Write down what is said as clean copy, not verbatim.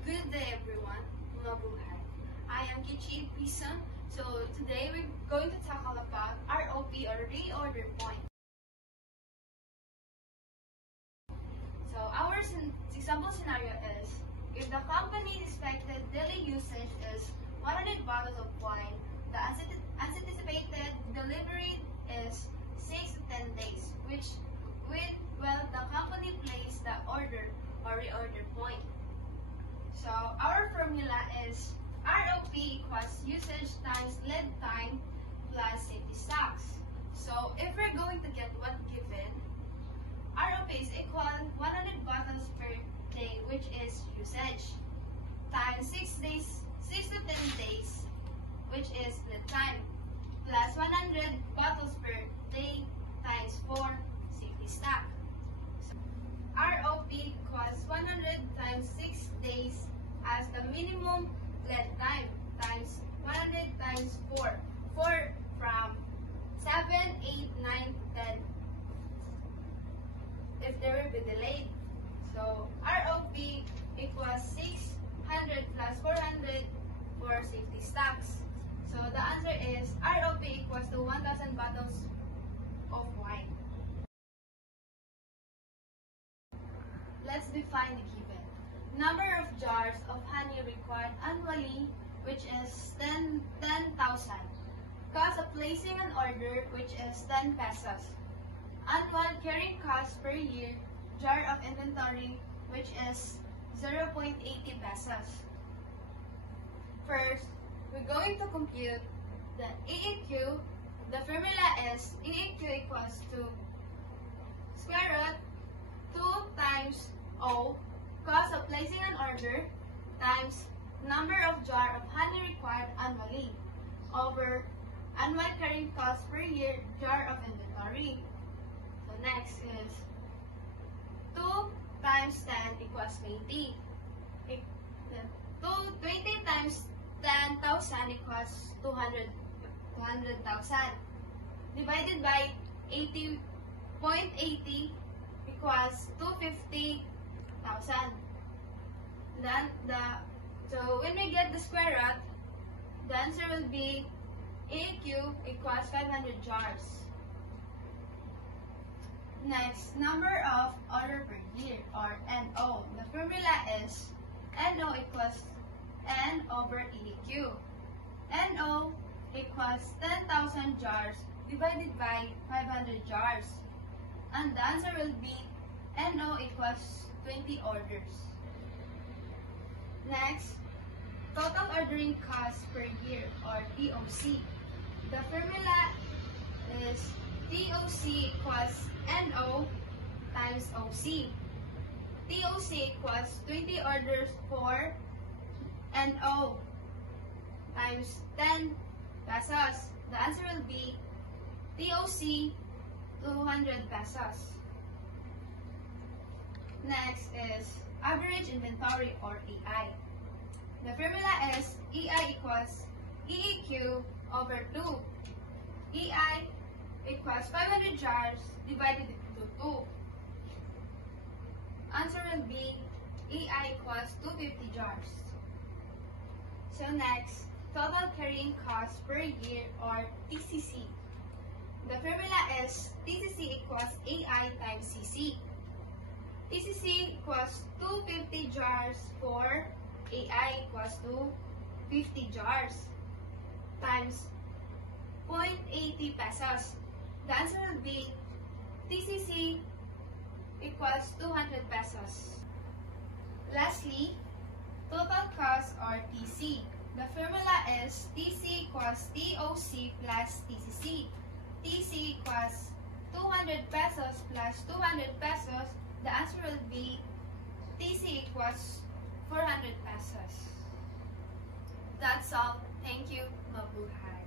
Good day everyone, mabuhay. I am Kichi Pisa. So today we're going to talk about ROP or reorder point. So our example scenario is, if the company's expected daily usage is 100 bottles of wine, the anticipated delivery is 6 to 10 days, the company placed the order or reorder point. So our formula is ROP equals usage times lead time plus safety stocks. So if we're going to get what given, ROP is equal 100 bottles per day, which is usage, times 6 to 10 days, which is lead time, plus 100 bottles per day times 4 safety stock. So ROP equals 100 times 6 days as the minimum lead time times 100 times 4. 4 from 7, 8, 9, 10 if there will be delayed. So ROP equals 600 plus 400 for safety stocks. So the answer is ROP equals to 1,000 bottles of wine. Let's define the given. Number of jars of honey required annually, which is 10,000. Cost of placing an order, which is 10 pesos. Annual carrying cost per year, jar of inventory, which is 0.80 pesos. First, we're going to compute the EEQ. The formula is EEQ equals to square root 2 times O, cost of placing an order, times number of jar of honey required annually, over annual carrying cost per year, jar of inventory. So next is 2 times 10 equals 20. 20 times 10,000 equals 200,000. Divided by 80.80 equals 250,000. So when we get the square root, the answer will be EQ equals 500 jars. Next, number of order per year or NO. The formula is NO equals N over EQ. NO equals 10,000 jars divided by 500 jars. And the answer will be NO equals 20 orders. Next, total ordering cost per year or TOC. The formula is TOC equals NO times OC. TOC equals 20 orders for NO times 10 pesos. The answer will be TOC 200 pesos. Next is average inventory or EI. The formula is EI equals EEQ over 2. EI equals 500 jars divided into 2. Answer will be EI equals 250 jars. So next, total carrying cost per year or TCC. The formula is TCC equals AI times CC. TCC equals 250 jars for AI equals to 50 jars times 0.80 pesos. The answer will be TCC equals 200 pesos. Lastly, total cost or TC. The formula is TC equals TOC plus TCC. TC equals 200 pesos plus 200 pesos. The answer will be TC equals 400 pesos. That's all. Thank you. Mabuhay.